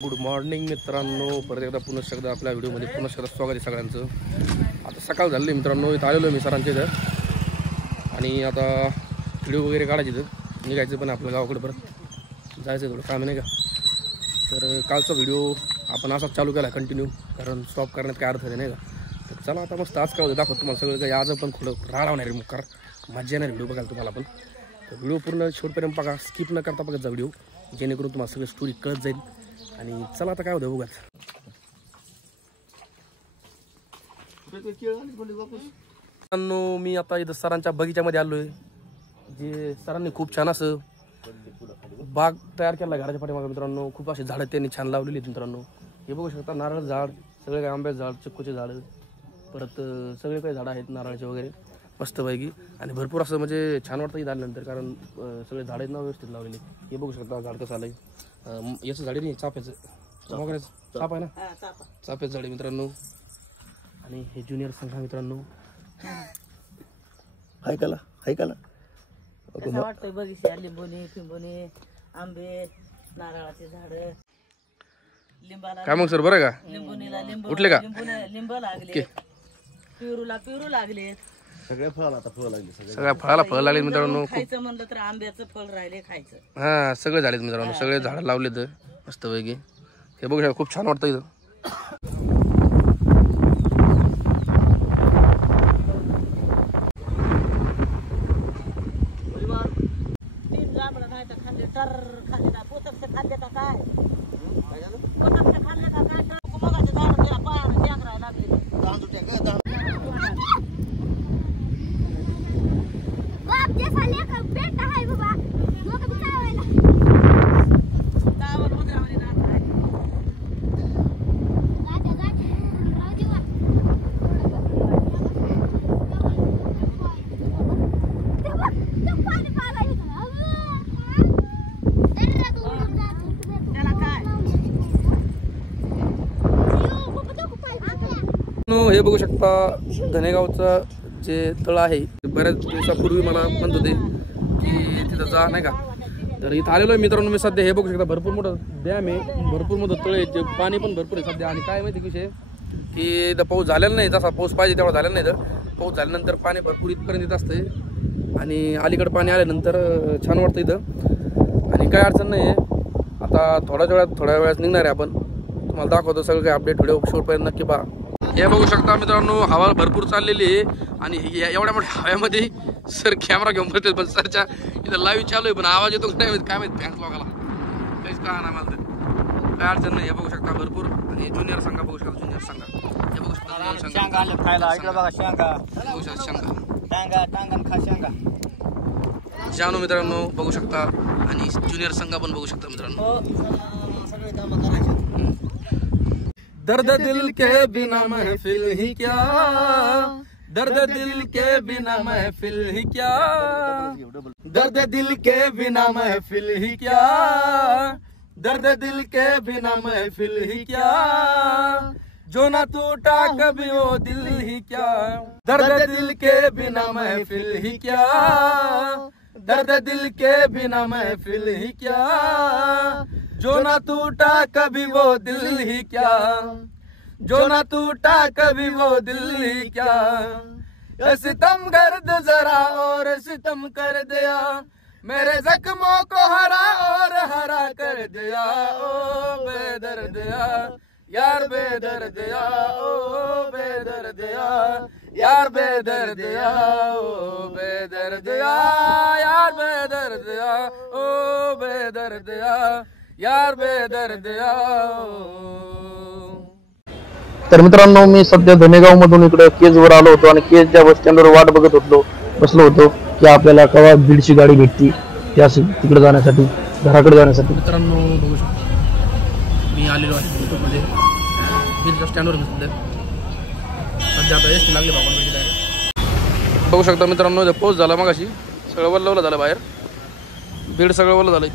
Good morning मित्रांनो, परत एकदा पुन्हा एकदा आपल्या व्हिडिओमध्ये पुन्हा एकदा स्वागत आहे सगळ्यांचं। आता सकाळ झाली मित्रांनो, इथं आलेलो मी सरांच्या इथं आणि आता व्हिडिओ वगैरे काढायची इथं निघायचं पण आपल्या गावाकडे परत जायचं थोडं काम नाही का। तर कालचा व्हिडिओ आपण असाच चालू केला कंटिन्यू, कारण स्टॉप करण्यात काय अर्थ नाही का। तर चला आता मस्त आज काय दाखवतो तुम्हाला सगळं काही। आज पण थोडं राहणार आहे मुक्कार, मजा येणार व्हिडिओ बघायला तुम्हाला पण। तर व्हिडिओ पूर्ण शेवटपर्यंत बघा, स्किप न करता बघा व्हिडिओ, जेणेकरून तुम्हाला सगळी स्टोरी कळत जाईल। आणि चला आता काय होतं बघा। मी आता इथं सरांच्या बगीच्यामध्ये आलोय, जे सरांनी खूप छान असं बाग तयार केला घराच्या पाठीमागे मित्रांनो। खूप असे झाडं त्यांनी छान लावलेली आहेत मित्रांनो। हे बघू शकता, नारळ झाड, सगळे काही आंब्याचे झाड, चिक्कूचे झाड, परत सगळे काही झाडं आहेत नारळाचे वगैरे मस्तपैकी। आणि भरपूर असं म्हणजे छान वाटतं इथं आल्यानंतर, कारण सगळे झाडं आहेत ना व्यवस्थित लावलेले। हे बघू शकता झाड कसं आलंय, याचं झाड नाही चाफ्याचं, चाप आहे ना, चाफ्याचं झाड मित्रांनो। आणि हे ज्युनियर संघ मित्रांनो, ऐकायला वाटतंय बगीचा, लिंबोनी पिंबोनी, आंबे, नारळाचे झाड, लिंबाला काय मग सर बरं का, लिंबोनीला लिंबू उठले का, लिंब लागले, पेरूला पेरू लागले, सगळ्या फळाला फळ लागले मित्रांनो। खायचं म्हणलं तर आंब्याचं फळ राहिले खायचं। हा सगळे झालेत मित्रांनो, सगळे झाडं लावलेत मस्तपैकी। हे बघू शकता, खूप छान वाटतं इथं। तीन जांभळं नाही तर खाल्ले तर खाल्ले का पोतकसे खाल्ले का काय, पोतकसे खाल्ले का काय, मगाचे झाड त्याला पायानं जागरायला लागले। हे बघू शकता, धनेगावचं जे तळ आहे, बऱ्याच दिवसापूर्वी मला म्हणत होते की तिथं जा नाही का। तर इथं आलेलो आहे मित्रांनो मी सध्या। हे बघू शकता, भरपूर मोठं डॅम आहे, भरपूर मोठं तळ आहे, जे पाणी पण भरपूर आहे सध्या। आणि काय माहिती विषय की इथं पाऊस झालेला नाही, जसा पाऊस पाहिजे तेवढा झालेला नाही। तर पाऊस झाल्यानंतर पाणी भरपूर इथपर्यंत येत असते, आणि अलीकडे पाणी आल्यानंतर छान वाटतं इथं, आणि काय अडचण नाही आहे। आता थोड्या वेळात निघणार आहे आपण, तुम्हाला दाखवतो सगळं काही अपडेट व्हिडिओ शेवटपर्यंत नक्की पहा। हे बघू शकता मित्रांनो, हवा भरपूर चाललेली आहे, आणि एवढ्या मोठ्या हव्यामध्ये सर कॅमेरा घेऊन बसले, पण सरच्या इथं लाईव्ह चालू आहे, पण आवाज येतो काय माहिती फॅन्स लोकांना काहीच कळा नाही मला, तर काय अडचण नाही। हे बघू शकता भरपूर, आणि ज्युनियर संघ बघू शकता, ज्युनियर संघ हे बघू शकता, जानू मित्रांनो बघू शकता, आणि ज्युनियर संघ पण बघू शकता मित्रांनो। दर्द दिल के बिना महफिल ही क्या, दर्द दिल के बिना महफिल ही क्या, दर्द दिल के बिना महफिल ही क्या, दर्द दिल के बिना महफिल ही क्या, जो ना टूटा कभी वो दिल ही क्या, दर्द दिल के बिना महफिल ही क्या, दर्द दिल के बिना महफिल ही क्या, जो ना टूटा कभी वो दिल ही क्या, जो ना टूटा कभी वो दिल ही क्या, सितम गर्द जरा और सितम कर दिया, मेरे जख्मों को हरा और हरा कर दिया, ओ बेदर्दिया यार बेदर्दिया, ओ बेदर्दिया यार बेदर्दिया, ओ बेदर्दिया यार बेदर्दिया, ओ बेदर्दिया यार बेदर्दिया। तर मित्रांनो, मी सध्या धनेगाव मधून इकडे केजवर आलो होतो, आणि केजच्या बस स्टँडवर वाट बघत बसलो होतो की आपल्याला केव्हा बीडची गाडी भेटती त्या तिकडे जाण्यासाठी, घराकडे जाण्यासाठी। मित्रांनो बघू शकतो, मी आलेलो आहे यूट्यूबमध्ये बीडच्या स्टँडवर सध्या आता एसटी लागली बाबा। बघू शकता मित्रांनो, पाऊस झाला मग अशी, सगळं वल्लवलं झालं बाहेर, बीड सगळं वल्ल झालं।